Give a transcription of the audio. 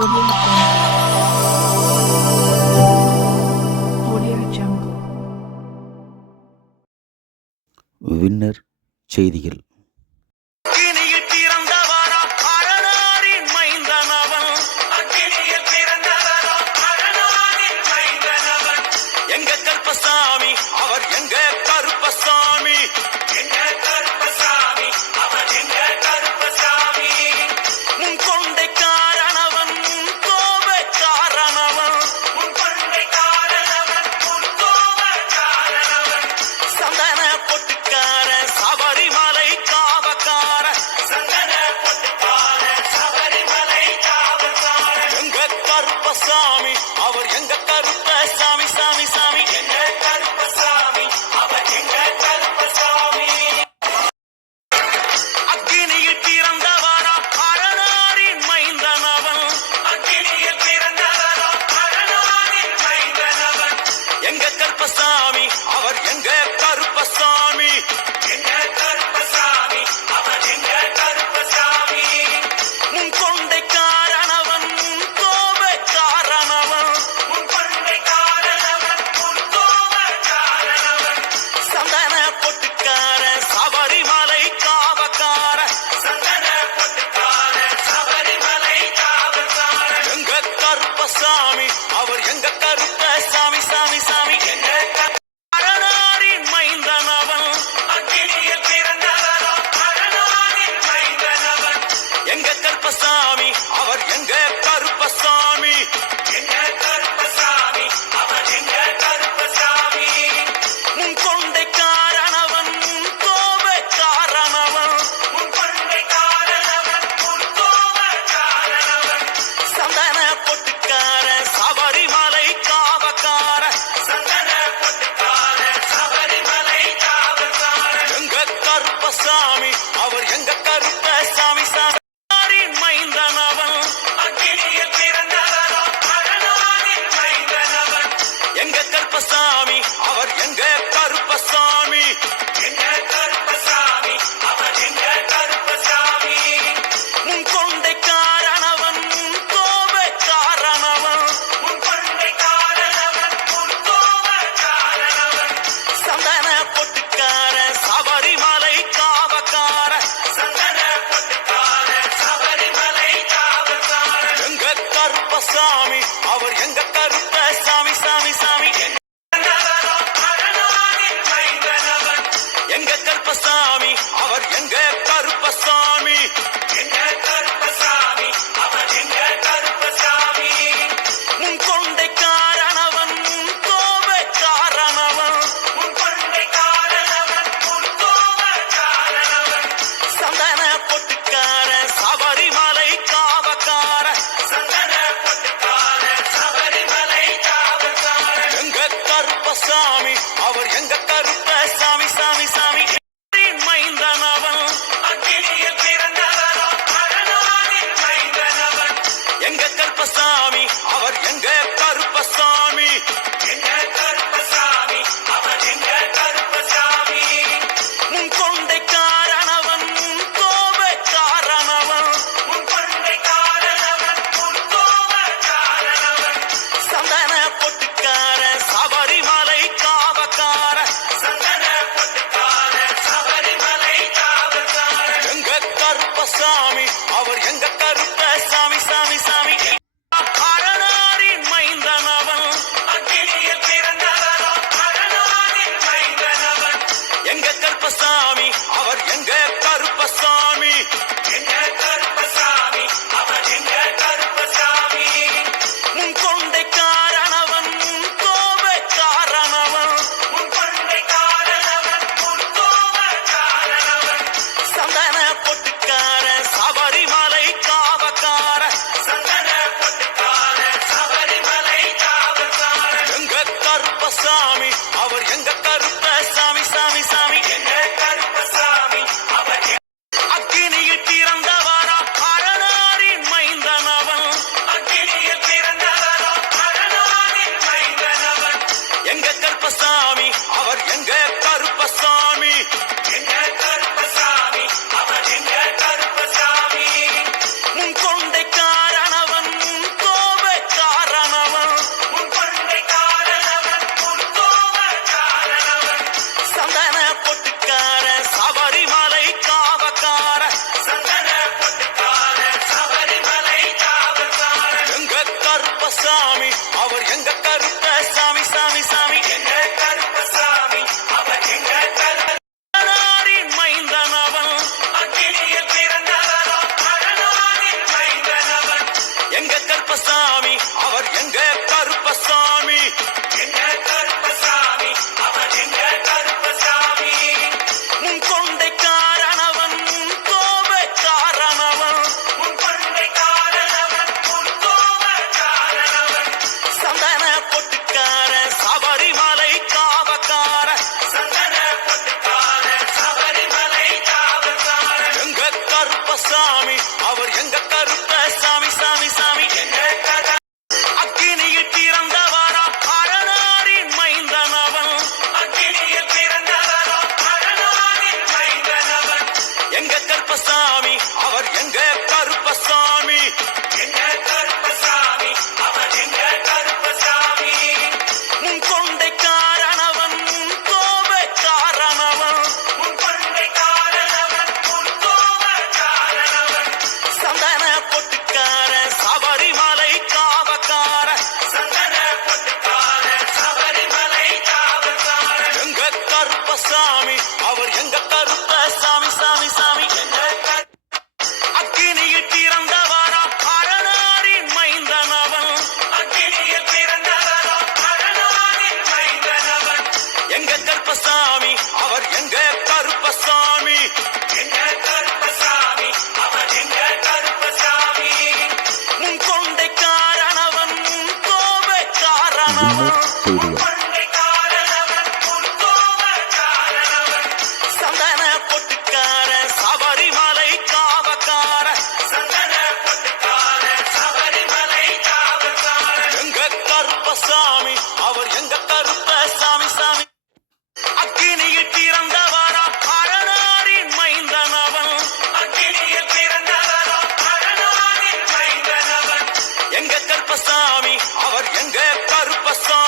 Audio Jungle. Winner செய்திகள். எங்க கருப்பசாமி அவர் எங்க கருப்பசாமி, எங்க கருப்பசாமி அவர் எங்க கருப்பசாமி. முன் கொண்டை காரணவன் முன் கோபை காரணவன், முன் கொண்டை காரணவன் முன் கோபை காரணவன். சந்தன பொட்டுக்கார சபரிமலை காவக்கார, சந்தன பொட்டுக்கார சபரிமலை காவக்கார. எங்க கருப்பசாமி அவர் எங்க கருப்பசாமி, சாமி சாமி எங்க கருப்பசாமி அவர் எங்க கருப்பசாமி. அக்கினியில் பிறந்தவரா அரணாரின் மைந்தனவன், அக்கினியில் பிறந்தவரா அரணாரின் மைந்தனவன். எங்க கருப்பசாமி அவர் எங்க கருப்பசாமி, எங்க கருப்பசாமி அவர் எங்க கருப்பசாமி. முன் கொண்டை காரணவன் முன் கோபை காரணவன், முன் கொண்டை காரணவன் முன் கோபை காரணவன். சந்தன பொட்டுக்கார சபரிமலை காவக்கார, சந்தன பொட்டுக்கார சபரிமலை காவக்கார. எங்க கருப்பசாமி அவர் எங்க கருப்பசாமி, சாமி சாமி எங்க அரணாரின் மைந்தனவன், அக்கினியில் பிறந்தவரா அரணாரின் மைந்தனவன். எங்க கருப்பசாமி அவர் எங்க கருப்பசாமி, எங்க கருப்பசாமி அவர் எங்க கருப்பசாமி. முன் கொண்டை காரணவன் முன் கோபை காரணவன், முன் கொண்டை காரணவன் முன் கோபை காரணவன். சந்தன பொட்டுக்கார சபரிமலை காவக்கார, சந்தன பொட்டுக்கார சபரிமலை காவக்கார. எங்க கருப்பசாமி அவர் எங்க கருப்பசாமி, சாமி மைந்தனவன், அக்கினியில் பிறந்தவரா அரணாரின் மைந்தனவன். எங்க கருப்பசாமி அவர் எங்க கருப்பசாமி, எங்க கருப்பசாமி அவர் எங்க கருப்பசாமி. முன் கொண்டை காரணவன் முன் கோபை காரணவன், முன் கொண்டை காரணவன் முன் கோபை காரணவன். சந்தன பொட்டுக்கார சபரிமலை காவக்கார, சந்தன பொட்டுக்கார சபரிமலை காவக்கார. எங்க கருப்பசாமி அவர் எங்க கருப்பசாமி, சாமி சாமி பிறந்தவரா அரணாரின் மைந்தனவன். எங்க கருப்பசாமி அவர் எங்க கருப்பசாமி, எங்க கருப்பசாமி அவர் எங்க கருப்பசாமி. முன் கொண்டை காரணவன் முன் கோபை காரணவன், முன் கொண்டை காரணவன் முன் கோபை காரணவன். சந்தன பொட்டுக்கார சபரிமலை காவக்கார, சந்தன பொட்டுக்கார சபரிமலை காவக்கார. எங்க கருப்பசாமி அவர் எங்க கருப்பசாமி, சாமி சாமி மைந்தனவன், அக்கினியில் எங்க கருப்பசாமி அவர் எங்க கருப்பசாமி, எங்க கருப்பசாமி அவர் எங்க கருப்பசாமி. முன் கொண்டை காரணவன் முன் கோப காரணவன், முன் கொண்டை காரணவன் முன் கோப காரணவன். சந்தன பொட்டுக்கார சபரிமலை காவக்கார, சந்தன பொட்டுக்கார சபரிமலை காவக்கார. எங்க கருப்பசாமி அவர் எங்க கருப்பசாமி சாமி சாமி. எங்க அக்கினியில் பிறந்தவரா அரணாரின் மைந்தனவன், அக்கினியில் பிறந்தவரா அரணாரின் மைந்தனவன். எங்க கருப்பசாமி அவர் எங்க கருப்பசாமி, எங்க கருப்பசாமி அவர் எங்க கருப்பசாமி. முன் கொண்டை காரணவன் முன் கோப காரணவன், முன் கொண்டை காரணவன் முன் கோப காரணவன். சந்தன பொட்டுக்கார சபரிமலை காவக்கார, சந்தன பொட்டுக்கார சபரிமலை காவக்கார. எங்க கருப்பசாமி அவர் எங்க கருப்பசாமி சாமி சாமி. எங்க அக்கினியில் பிறந்தவரா அரணாரின் மைந்தனவன், அக்கினியில் பிறந்தவரா அரணாரின் மைந்தனவன். எங்க கருப்பசாமி அவர் எங்க கருப்பசாமி, எங்க கருப்பசாமி அவர் எங்க கருப்பசாமி. முன் கொண்டை காரணவன் முன் கோப காரணவன், செய்திகள் கொண்டை காரணவன் முன் கோப காரணவன். சந்தன பொட்டுக்கார சபரிமலை காவக்கார, சந்தன பொட்டுக்கார சபரிமலை காவக்கார. எங்க கருப்பசாமி அவர் எங்க கருப்பசாமி சாமி. அக்கினியில் பிறந்தவரா அரணாரின் மைந்தனவன், அக்கினியில் பிறந்தவரா அரணாரின் மைந்தனவன். எங்க கருப்பசாமி அவர் எங்க கருப்பசாமி.